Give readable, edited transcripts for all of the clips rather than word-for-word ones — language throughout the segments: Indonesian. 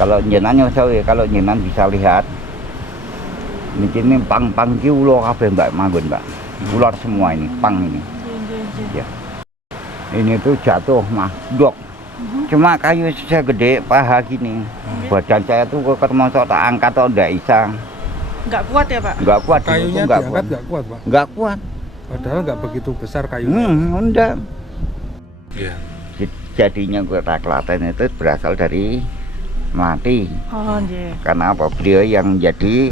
Kalau jenengan kalau jenengan bisa lihat, ini pang ulo kabeh Mbak manggon Mbak. Ular semua ini, pang ini. Ya. Ini tuh jatuh dok. Cuma kayu segede paha gini. Badan saya tuh ketemu tak angkat atau ndak bisa. Nggak kuat ya Pak? Nggak kuat. Kayunya diangkat nggak kuat Pak? Nggak kuat. Padahal nggak begitu besar kayunya. Enggak. Iya. Jadinya kota Klaten itu berasal dari Melati. Oh iya. Karena apa? Beliau yang menjadi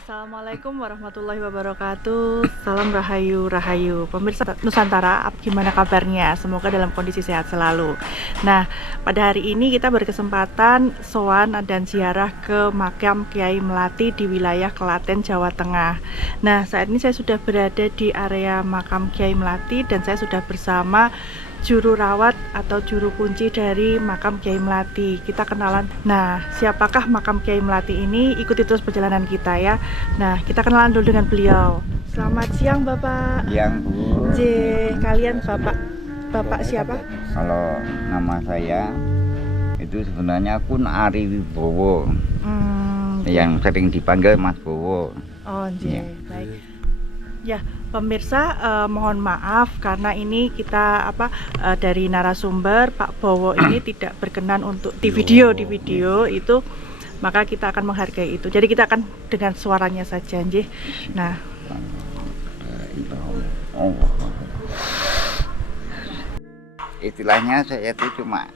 Assalamualaikum warahmatullahi wabarakatuh. Salam rahayu rahayu. Pemirsa Nusantara, gimana kabarnya? Semoga dalam kondisi sehat selalu. Nah, pada hari ini kita berkesempatan sowan dan ziarah ke makam Kiai Melati di wilayah Klaten, Jawa Tengah. Nah, saat ini saya sudah berada di area makam Kiai Melati dan saya sudah bersama juru rawat atau juru kunci dari makam Kiai Melati. Kita kenalan. Nah, siapakah makam Kiai Melati ini? Ikuti terus perjalanan kita ya. Nah, kita kenalan dulu dengan beliau. Selamat siang Bapak. yang Bu. Kalian Bapak siapa? Kalau nama saya itu sebenarnya Kun Ari Wibowo. Yang sering dipanggil Mas Bowo. Oh, Ya. Baik. Ya, pemirsa, mohon maaf karena ini kita dari narasumber Pak Bowo ini tidak berkenan untuk di video itu, maka kita akan menghargai itu. Jadi kita akan dengan suaranya saja, nggih. Nah, istilahnya saya itu cuma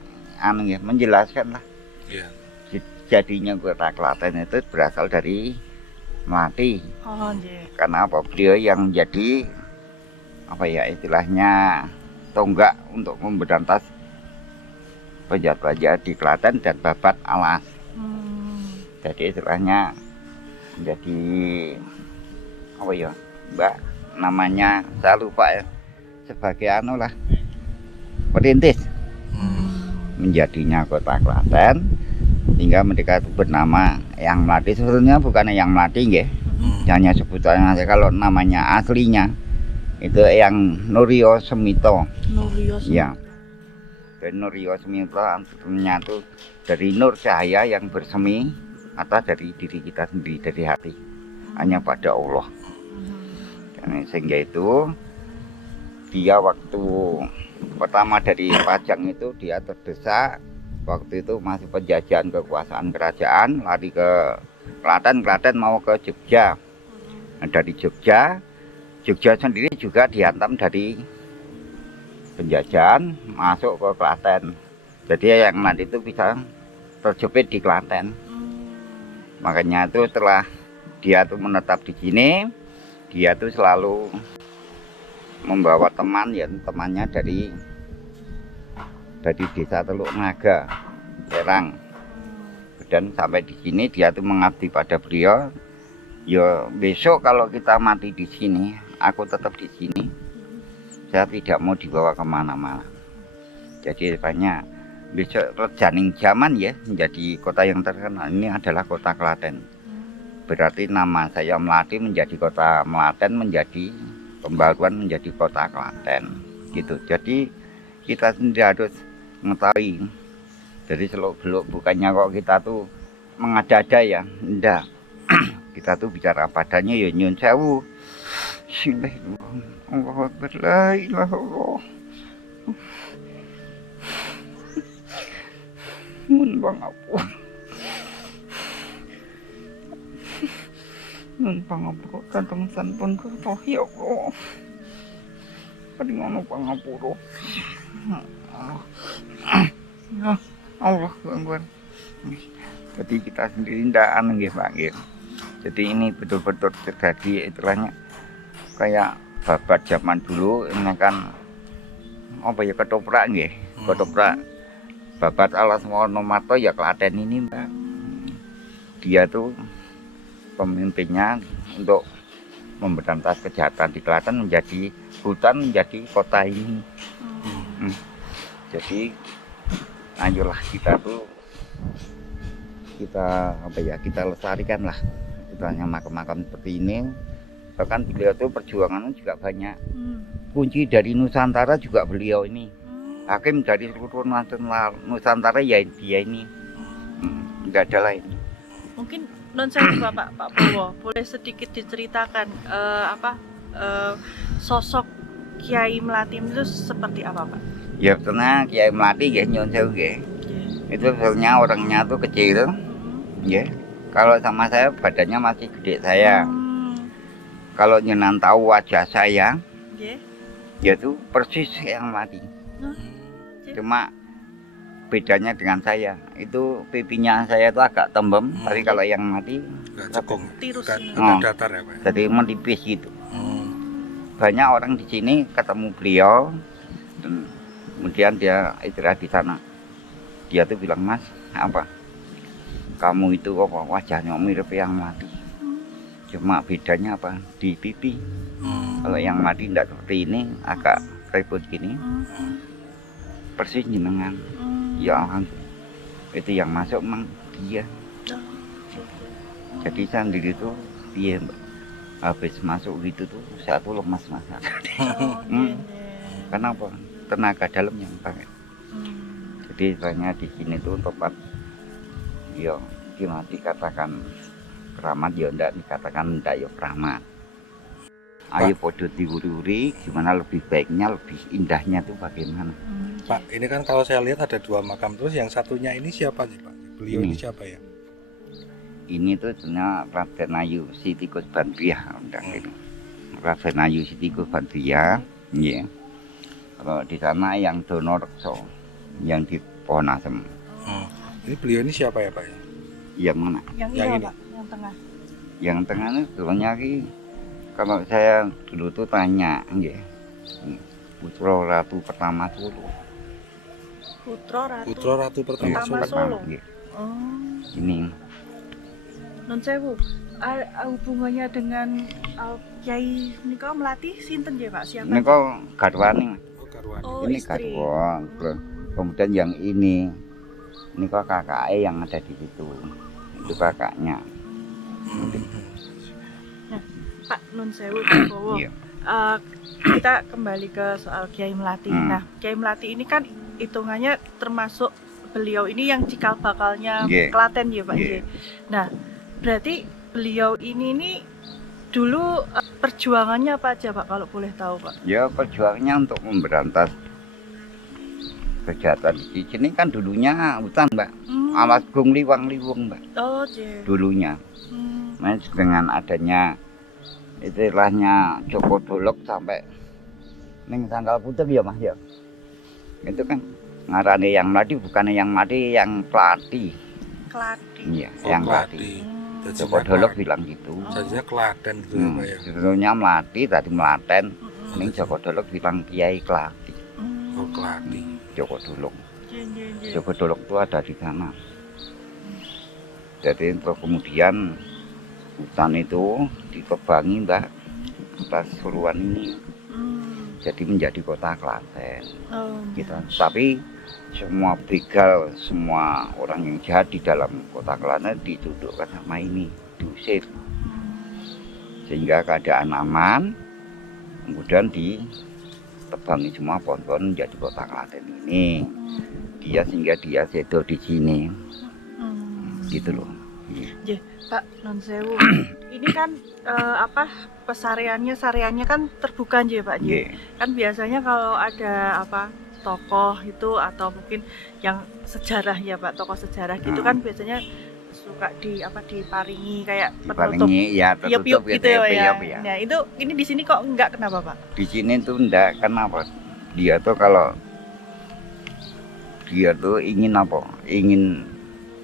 menjelaskan lah. Iya. Jadinya kota Klaten itu berasal dari Melati. oh nggih. Karena apa? Beliau yang menjadi istilahnya tonggak untuk memberantas penjahat-penjahat di Klaten dan babat alas. Jadi istilahnya menjadi Mbak, namanya saya lupa ya, sebagai perintis menjadinya kota Klaten, hingga mereka itu bernama Eyang Melati. Sebenarnya bukan Eyang Melati nggih. Hanya sebutannya saja. Kalau namanya aslinya itu Eyang Nuryo Semito. Ya. Dan Nuryo Semito artinya itu dari nur cahaya yang bersemi atas dari diri kita sendiri, dari hati. Hanya pada Allah. Dan sehingga itu dia waktu pertama dari Pajang itu dia terdesak. Waktu itu masih penjajahan kekuasaan kerajaan, lari ke Klaten mau ke Jogja. Nah, dari Jogja sendiri juga dihantam dari penjajahan masuk ke Klaten. Jadi yang nanti itu bisa terjepit di Klaten. Makanya itu setelah dia tuh menetap di sini, dia tuh selalu membawa temannya dari desa Teluk Naga, Serang. Dan sampai di sini dia tuh mengabdi pada beliau. Ya besok kalau kita mati di sini, aku tetap di sini. Saya tidak mau dibawa kemana-mana. Jadi banyak besok rejaning zaman ya menjadi kota yang terkenal. Ini adalah kota Klaten. Berarti nama saya Melati menjadi kota Melaten, menjadi pembaruan menjadi kota Klaten. Gitu. Jadi kita sendiri harus mengetahui. Jadi seluk-beluk bukannya kok kita tuh mengada-ada ya, enggak. Kita tuh bicara padanya ya nyun sewu. Allahu Akbar, la ilaha illallah. Mun pangapun. Mun pangapun kantong sanpun kau ya Allah. Padingono pangapura. Allah gangguan. Jadi kita sendiri tidak nggih Pak nggih. Jadi ini betul-betul terjadi istilahnya kayak babat zaman dulu ini kan ketoprak nggih. Ketoprak babat alas Wonomato ya Klaten ini Mbak. Dia tuh pemimpinnya untuk memberantas kejahatan di Klaten menjadi hutan, menjadi kota ini. Jadi ayolah kita tuh kita lestarikan lah kita makam-makam seperti ini. Bahkan beliau tuh perjuangan juga banyak. Kunci dari Nusantara juga beliau ini. Hakim dari seluruh Nusantara ya dia ini. Enggak ada lain. Mungkin non saya Pak Bowo, boleh sedikit diceritakan sosok Kiai Melati itu seperti apa, Pak? Ya sebenarnya Kiai Melati ya nyuwun sewu nggih. Itu sebenarnya orangnya tuh kecil. Ya. Kalau sama saya badannya masih gede saya. Kalau nyenan tahu wajah saya, ya tuh persis yang mati. Cuma bedanya dengan saya, itu pipinya saya tuh agak tembem, tapi kalau yang mati Nggak cekung, tirus. nggak datar ya Pak? jadi menipis gitu. Banyak orang di sini ketemu beliau, dan kemudian dia istirahat di sana. Dia tuh bilang, Mas, apa? Kamu itu apa? Wajahnya mirip yang mati. Cuma bedanya apa? Di pipi. Kalau yang mati tidak seperti ini, agak keriput gini. Persis jenengan. Ya alhamdulillah. Itu yang masuk memang dia. Jadi sendiri tuh dia habis masuk gitu tuh saya tuh lemas mas. Kenapa? Tenaga dalam yang pakai. Jadi soalnya di sini tuh tempat ya gimana dikatakan keramat ya ndak dikatakan ndak ya keramat. Ayo podo diuri-uri gimana lebih baiknya, lebih indahnya tuh bagaimana. Pak, ini kan kalau saya lihat ada 2 makam, terus yang satunya ini siapa sih Pak? Beliau ini siapa ya? Ini tuh sebenarnya Raden Ayu Siti Kusbanbiyah gitu. Raden Ayu Siti Kusbanbiyah, ya. Kalau di sana yang Dono Rekso, yang di Pohon Asem. Ini beliau ini siapa ya Pak? Yang mana? Yang Yang ini, ini. Pak, yang tengah. Yang tengah ini sebenarnya kalau saya dulu tuh tanya, ya, Putra Ratu pertama Solo. Putra Ratu pertama Pertama Solo. Solo. Ya. Oh. Ini Non sewu, hubungannya dengan Kiai Niko Melati sinten ya Pak? Siapa? ini kok garwani. Oh, Karwani. Oh, Ini istri. garwa. Kemudian yang ini kok kakaknya yang ada di situ. Itu kakaknya. Pak Non sewu Pak Bowo. Iya. Kita kembali ke soal Kiai Melati. Nah, Kiai Melati ini kan hitungannya termasuk beliau ini yang cikal bakalnya Yeah. Klaten ya Pak. Yeah. Nah, berarti beliau ini dulu perjuangannya apa aja Pak kalau boleh tahu Pak? Ya perjuangannya untuk memberantas kejahatan di sini kan dulunya hutan Mbak. Alas Gung Liwang Mbak. Oh, je. Dulunya. Nah, dengan adanya istilahnya Joko Dolok sampai ning tanggal puter ya Mas ya. Itu kan ngarane yang mati bukannya yang mati yang Klati. Klati. Iya, Oh, yang Klati. Klati. Jadinya Joko Dolok Klati. bilang gitu. Jadinya Klaten gitu ya Pak ya? Sebetulnya Melati tadi Melaten. Ini Joko Dolok bilang Kiai Klati. Oh, Klati. Joko Dolok. Je. Joko Dolok itu ada di sana. Jadi terus kemudian hutan itu ditebangi Mbak atas suruhan ini. Jadi menjadi kota Klaten. Oh, Gitu. Tapi semua begal, semua orang yang jahat di dalam kota Klaten ditundukkan sama ini, diusir. Sehingga keadaan aman, kemudian ditebangi semua pohon-pohon menjadi kota Klaten ini. Sehingga dia sedo di sini, gitu loh. Je, Pak Non sewu. Ini kan sareannya kan terbuka aja Pak. Yeah. Kan biasanya kalau ada tokoh itu atau mungkin yang sejarah ya Pak, tokoh sejarah gitu kan biasanya suka diparingi kayak penutup Diparingi ya tiup-tiup tertutup gitu ya. ya. Nah, ini di sini kok enggak, kenapa Pak? Di sini tuh enggak, kenapa? Dia tuh kalau dia tuh ingin ingin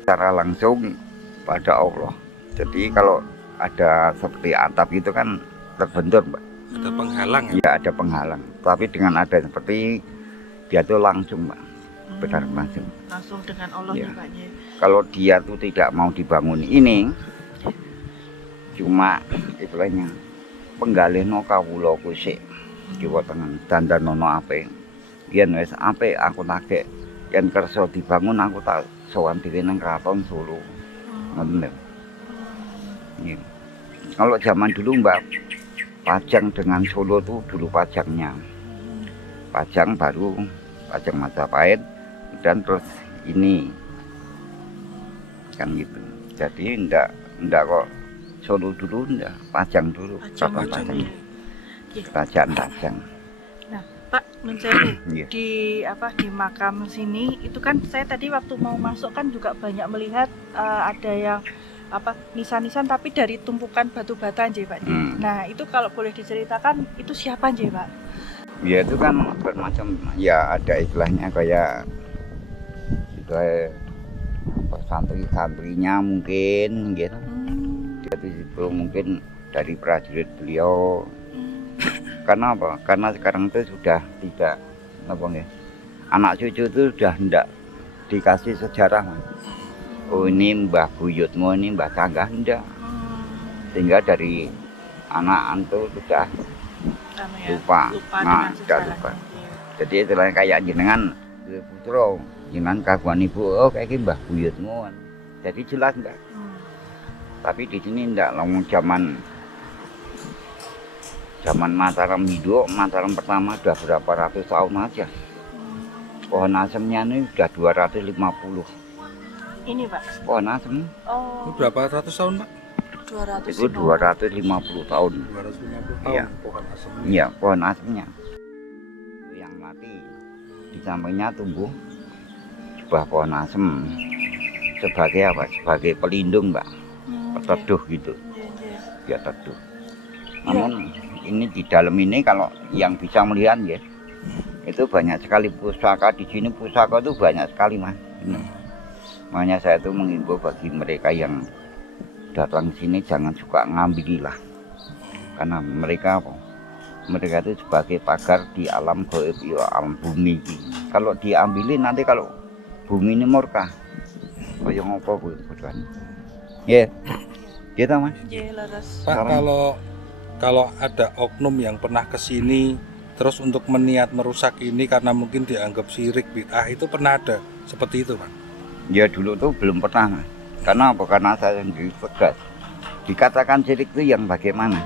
secara langsung pada Allah. Jadi kalau ada seperti atap itu kan terbentur Mbak. Ada penghalang ya? Ya ada penghalang. Tapi dengan ada seperti dia tuh langsung Mbak, benar langsung. Langsung dengan Allah Ya. ya Pak. Ya. Kalau dia tuh tidak mau dibangun ini, cuma istilahnya penggalihno kawula ku sik kiwa tengen dandanono apik. Yen wis apik aku takek yen kersa dibangun aku tak sowan dhewe nang Kraton Solo. Ngoten lho. Iya. Kalau zaman dulu Mbak, Pajang dengan Solo tuh dulu Pajangnya. Pajang baru Pajang Majapahit dan terus ini kan gitu. Jadi ndak kok Solo dulu ndak, Pajang dulu. Pajang. Kerajaan Pajang. Nah, Pak Nun Sewu, Iya. di makam sini itu kan saya tadi waktu mau masuk kan juga banyak melihat ada yang nisan-nisan tapi dari tumpukan batu bata nggih Pak. Nah, itu kalau boleh diceritakan itu siapa nggih Pak? Ya itu kan bermacam, ya ada istilahnya kayak santri-santrinya mungkin gitu. Jadi itu mungkin dari prajurit beliau. Karena apa? Karena sekarang itu sudah tidak anak cucu itu sudah tidak dikasih sejarah. Oh ini Mbah Buyutmu, ini Mbah Canggah, enggak. Sehingga dari anak itu sudah lupa. Nah, sudah lupa. Jadi istilahnya kayak jenengan putra, jenengan kagungan ibu, oh kayak Mbah Buyutmu. Jadi jelas enggak. Tapi di sini enggak, ngomong zaman Mataram hidup, Mataram pertama udah berapa ratus tahun aja. Pohon asemnya ini udah 250. Ini Pak. Pohon asem Oh. Itu berapa ratus tahun Pak? 200. itu 250 tahun. 250 tahun Iya. pohon asem. Iya, pohon asemnya. Yang mati di sampingnya tumbuh sebuah pohon asem sebagai apa? Sebagai pelindung, Mbak. Peteduh gitu. Ya teduh. Namun ini di dalam ini kalau yang bisa melihat ya, itu banyak sekali pusaka di sini. Pusaka itu banyak sekali Mas. Makanya saya itu menghimbau bagi mereka yang datang sini jangan suka ngambililah, karena mereka itu sebagai pagar di alam gaib, ya alam bumi. Kalau diambilin nanti kalau bumi ini murka, kayak ngopo bu, ya, gitu Mas. Pak, kalau ada oknum yang pernah ke sini terus untuk meniat merusak ini karena mungkin dianggap syirik bid'ah, itu pernah ada seperti itu Pak? Ya dulu tuh belum pernah Mas. Karena apa? Karena saya sendiri tegas. Dikatakan syirik itu yang bagaimana?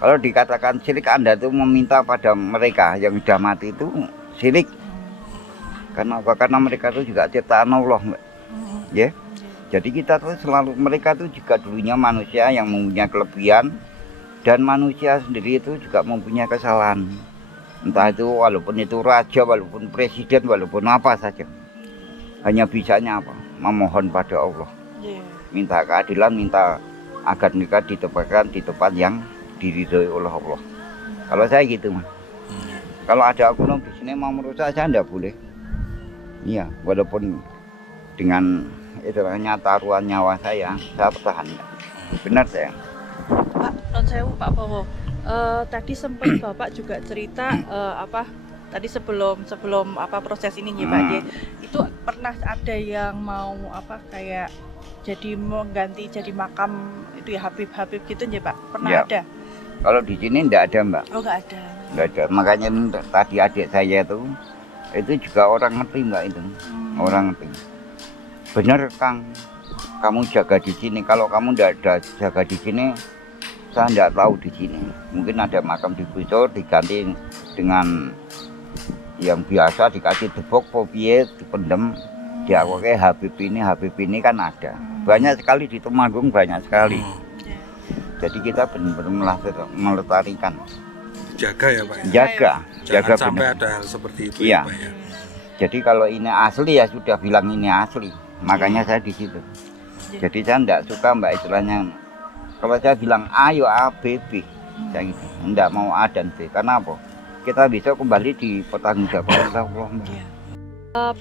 Kalau dikatakan syirik, Anda tuh meminta pada mereka yang sudah mati itu syirik. Karena apa? Karena mereka itu juga ciptaan Allah, Mbak. Ya. Jadi kita tuh selalu, mereka tuh juga dulunya manusia yang mempunyai kelebihan, dan manusia sendiri itu juga mempunyai kesalahan. Entah itu walaupun itu raja, walaupun presiden, walaupun apa saja. Hanya bisanya apa? Memohon pada Allah. Minta keadilan, minta agar mereka ditempatkan di tempat yang diridhoi oleh Allah. Kalau saya gitu Mas. Kalau ada oknum di sini mau merusak, saya tidak boleh. Iya, walaupun dengan istilahnya taruhan nyawa saya pertahankan. Benar saya. Pak Non Sewu, Pak Bowo. Tadi sempat Bapak juga cerita tadi sebelum proses ini nih Pak, itu pernah ada yang mau kayak jadi mengganti jadi makam itu ya Habib gitu nih Pak, pernah Ya. ada? Kalau di sini tidak ada Mbak. Oh nggak ada. Nggak ada. Makanya tadi adik saya itu juga orang ngerti Mbak itu. Orang ngerti. Benar Kang, kamu jaga di sini. Kalau kamu tidak ada jaga di sini, saya tidak tahu di sini. Mungkin ada makam digusur diganti dengan yang biasa, dikasih debok, popiye, dipendem, diawakai Habib ini kan ada. Banyak sekali di Temanggung, banyak sekali. Jadi kita benar-benar melestarikan. Jaga ya Pak ya? Jaga Jangan sampai benar. ada hal seperti itu Iya. ya Pak ya? Jadi kalau ini asli ya sudah bilang ini asli. Makanya saya di situ. Jadi saya tidak suka Mbak istilahnya. Kalau saya bilang ayo A, B, B, saya gitu. Tidak mau A dan B. Karena apa? Kita bisa kembali di pertanggungjawaban Allah.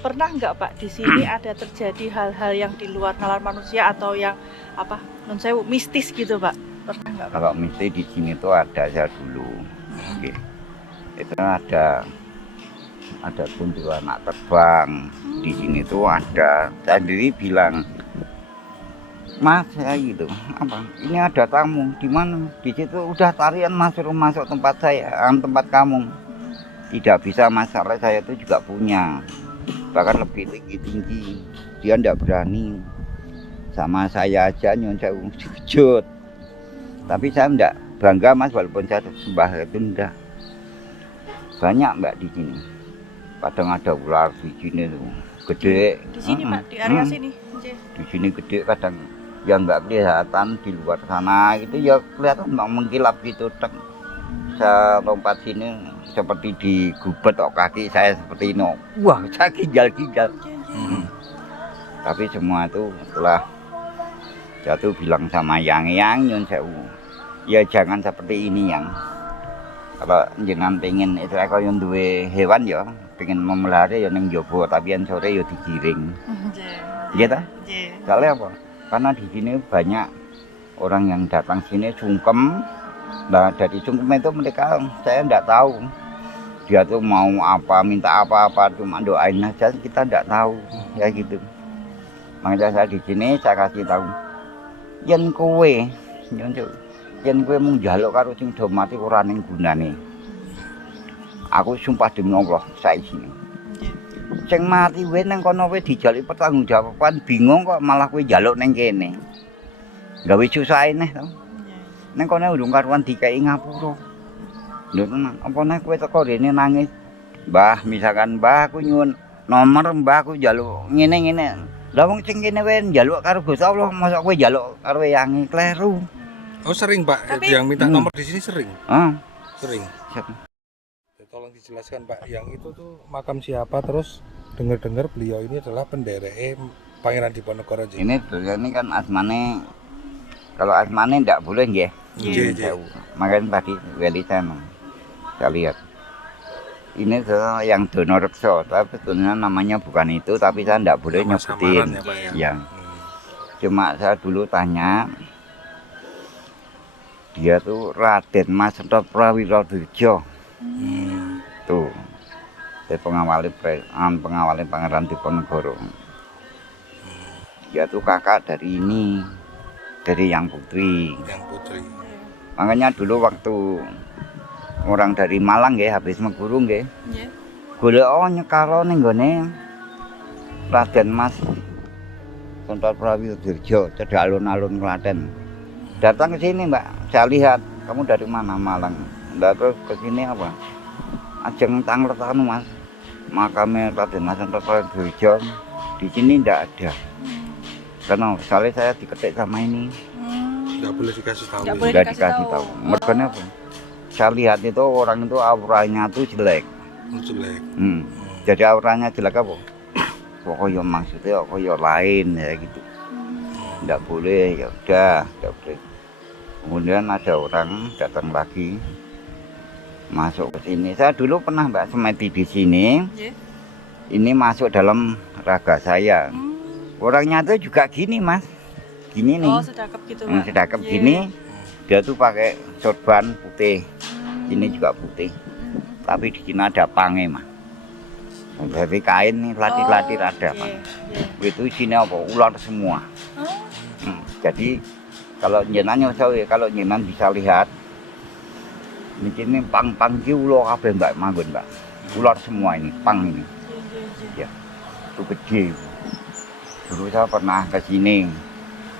Pernah nggak Pak di sini ada terjadi hal-hal yang di luar nalar manusia atau yang Non Sewu mistis gitu Pak? Pernah nggak Pak? Kalau mesti di sini tuh ada saya dulu. Oke. Itu ada kuntilanak terbang. Di sini tuh ada. Saya sendiri bilang Mas saya gitu, apa? Ini ada tamu di mana? Di situ udah tarian Mas, suruh masuk tempat saya, tempat kamu. Tidak bisa masalah saya itu juga punya, bahkan lebih tinggi. Dia ndak berani sama saya aja nyon sewu sujud. Tapi saya ndak bangga Mas, walaupun saya sembah itu ndak. Banyak Mbak di sini. Kadang ada ular di sini tuh, gede. Di sini Pak, di area sini. Di sini gede, kadang yang nggak kelihatan di luar sana gitu ya kelihatan mengkilap gitu. Saya lompat sini seperti digubet kaki saya seperti ini. Wah, saya ginjal-ginjal. Tapi semua itu setelah jatuh bilang sama yang nyun sewu, ya jangan seperti ini yang. Kalau jenengan pengen itu kalau yang duwe hewan ya pengen memelihara ya ning njaba tapi yang sore ya digiring. Iya ta? Soalnya apa? Karena di sini banyak orang yang datang sini sungkem. Nah dari sungkem itu mereka saya enggak tahu dia tuh mau apa, minta apa-apa, cuma doain aja kita enggak tahu ya gitu. Makanya saya di sini saya kasih tahu yen kowe yen kowe mung njaluk karo sing do mati ora ning gunane. Aku sumpah demi Allah saiki. Sing mati wae nang kono wae dijaluk pertanggungjawaban bingung kok malah kowe njaluk ning kene. Gawe susah neh to. Nang kono urung karuan dikei ngapura. Lho tenan, apa nek kowe teko rene nangis. Mbah, misalkan Mbah aku nyuwun nomor Mbah aku njaluk ngene-ngene. Lah wong sing kene wae njaluk karo Gusti Allah, mosok kowe njaluk karo yangi kleru. Oh sering Pak, yang minta nomor di sini sering? Sering. Tolong dijelaskan Pak, yang itu tuh makam siapa, terus dengar-dengar beliau ini adalah penderek Pangeran Diponegoro. Ini kan asmane, kalau asmane ndak boleh nggih. Makanya tadi wali saya lihat. Ini yang Donorekso, tapi sebetulnya namanya bukan itu, tapi saya ndak boleh nyebutin. Ya. Cuma saya dulu tanya, dia tuh Raden Mas Prawiro Dirjo. Tuh, dari pengawali Pangeran Diponegoro. Dia tuh kakak dari ini, dari yang putri. Makanya dulu waktu orang dari Malang ya habis meguru nggih. Golek nyekaro ning gone Raden Mas Prawiro Dirjo, cedhak alun-alun Klaten. Datang ke sini Mbak, saya lihat kamu dari mana Malang. Terus ke sini apa? Ajeng tangletan Mas, makamnya Raden Mas Prawiro Dirjo di sini tidak ada. Karena soalnya saya diketik sama ini. Tidak boleh dikasih tahu. Tidak dikasih tahu. Mereka apa? Saya lihat itu orang itu auranya tuh jelek. Jelek. Jadi auranya jelek apa? Pokoknya maksudnya pokoknya lain ya gitu. Tidak boleh, ya udah, tidak boleh. Kemudian ada orang datang lagi masuk ke sini. Saya dulu pernah Mbak semati di sini. Ini masuk dalam raga saya. Orangnya tuh juga gini Mas, gini nih. Oh sedakap gitu Mas. Sedakap gini. Dia tuh pakai sorban putih. Ini juga putih. Tapi di sini ada pange Mas. Dari kain nih latih-latih ada Mas. Itu sini apa? Ular semua. Jadi kalau jenengan kalau jenengan bisa lihat di sini pang-pang ki ulo kabeh Mbak manggon Mbak. Ular semua ini, pang ini. Ya. Itu gede. Dulu saya pernah ke sini.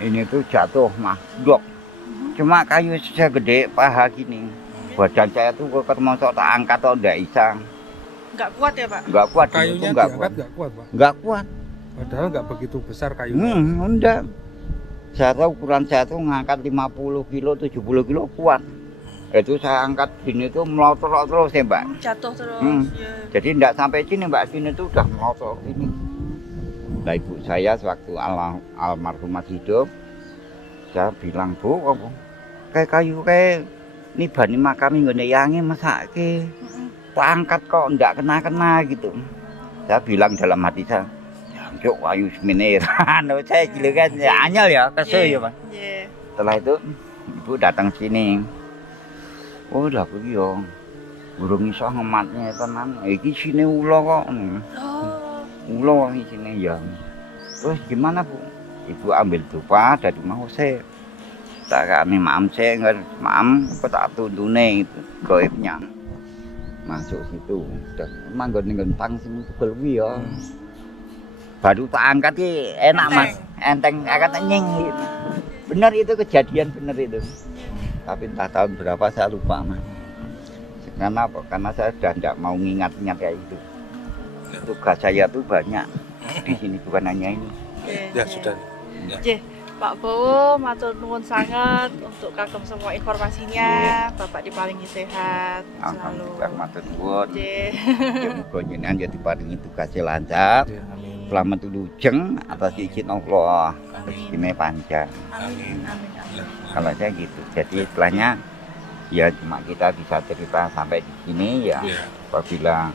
Ini tuh jatuh Mas, dok. Cuma kayu saya gede paha gini. Badan saya tuh termasuk tak angkat atau enggak bisa. Enggak kuat ya Pak? Enggak kuat. Kayunya enggak kuat. Enggak kuat Pak? Enggak kuat. Padahal enggak begitu besar kayunya. Enggak. Saya tahu ukuran saya tuh ngangkat 50 kilo, 70 kilo kuat. Itu saya angkat sini tuh melotot terus ya Mbak. Jatuh terus. Jadi enggak sampai sini Mbak, sini tuh udah melotot ini. Nah ibu saya sewaktu almarhum masih hidup, saya bilang Bu, apa? Kayak kayu kayak ini bani makam nggone yangi masake. Tak angkat kok enggak kena-kena gitu. Saya bilang dalam hati saya, "Cuk, kayu semene." Saya gila kan ya anyel ya, kesel ya, Pak. Setelah itu ibu datang sini. Oh, lah kuwi yo. Burung iso ngematnya tenan. Iki sine ula kok. Ula iki sine ya. Terus gimana Bu? ibu ambil dupa dari mau saya tak kami maam saya nggak maam kok tak tuntune itu goibnya masuk situ dan manggon gentang sini lebih ya baru tak angkat enak mas enteng angkat nying gitu. Benar itu kejadian benar itu tapi entah tahun berapa saya lupa mas karena apa karena saya sudah tidak mau ngingat-ingat kayak itu tugas saya tuh banyak di sini bukan hanya ini Ya sudah. Oke, Pak Bowo, matur nuwun sangat untuk kagem semua informasinya. Bapak diparingi sehat selalu. alhamdulillah matur nuwun Oke. ya muga jenengan ya diparingi tugasnya lancar Amin. selamat lujeng atas izin Allah rezekinya panjang Amin. Amin. Amin. kalau saya gitu jadi istilahnya ya cuma kita bisa cerita sampai di sini ya Ya. apabila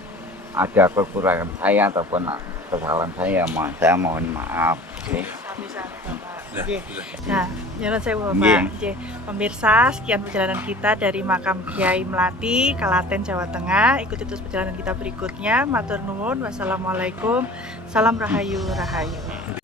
ada kekurangan saya ataupun kesalahan saya mohon maaf oke. Sami-sami Bapak. Ya, Oke. ya. Nah, nyuwun sewu Nggih. Bapak. Oke, pemirsa, sekian perjalanan kita dari makam Kiai Melati, Klaten, Jawa Tengah. Ikuti terus perjalanan kita berikutnya. Matur nuwun. Wassalamualaikum. Salam rahayu, rahayu.